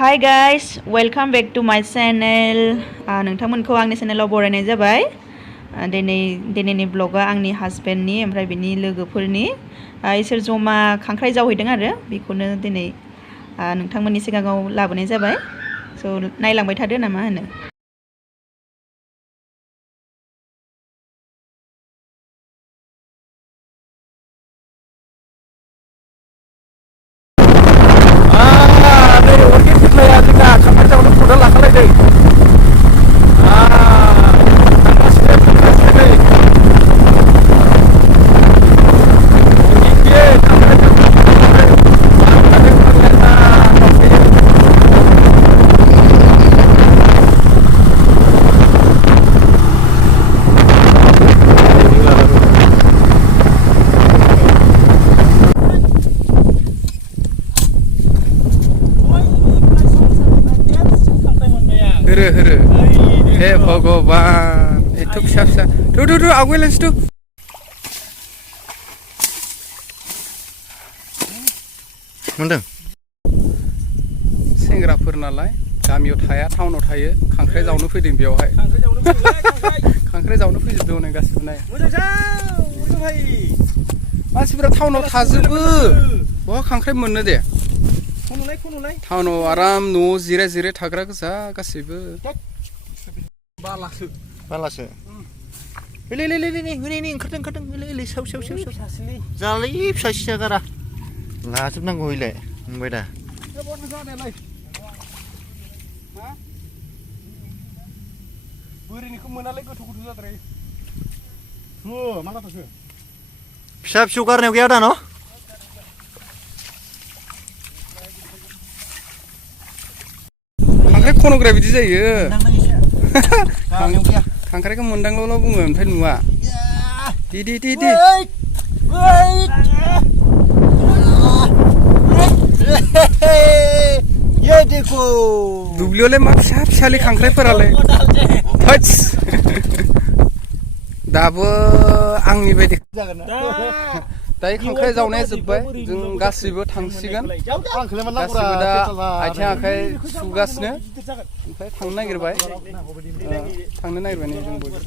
Hi guys, welcome back to my channel. नोंथांमोनखौ आंनि चेनेलाव बरायनाय जाबाय। दिनैनि ब्लगा आंनि हासबेन्डनि ओमफ्राय बिनि लोगोफोरनि इसोर जमा खांख्राइ जावहैदों आरो बेखौनो दिनै नोंथांमोननि सिगाङाव लाबोनाय जाबाय। स' नायलांबाय थादो ना मा होनो। हे भगवान एथ' फिसा फिसा थु आवगायलांसै थु मोनदों सेंग्राफोर नालाय गामियाव थाया टाउनाव थायो खांख्राइ जावनो फैदों बेयावहाय खांख्राइ जावनो फैजोबदों हनै गासिबो नाय मानसिफोरा टाउनाव थाजोबो बहा खांख्राइ मोननो दे टाउनाव आराम न'आव जिराय जिराय थाग्रा गोजा गासिबो बालासो ले ओंखारदों साव जालै फिसा फिसा गारा लाजोबनांगौ हयलाय मोनबाय दा बोरिनिखौ मोनालै गोथौ जाद्राय फिसा फिसौ गारनायाव गैया दा न' खांख्राइ खन'ग्रा बिदि जायो खांख्राइखौ मोनदांल' बुङो ओमफ्राय नुवा दि दुब्लियावलाय मा फिसा फिसालै खांख्राइफोरालाय दाबो आंनि बायदि दायो खांख्राइ जावनाया जोब्बाय जों गासिबो थांसिगोन गासिबो दा आथिं आखाइ सुगासिनो ओमफ्राय थांनो नागिरबाय नै जों बयबो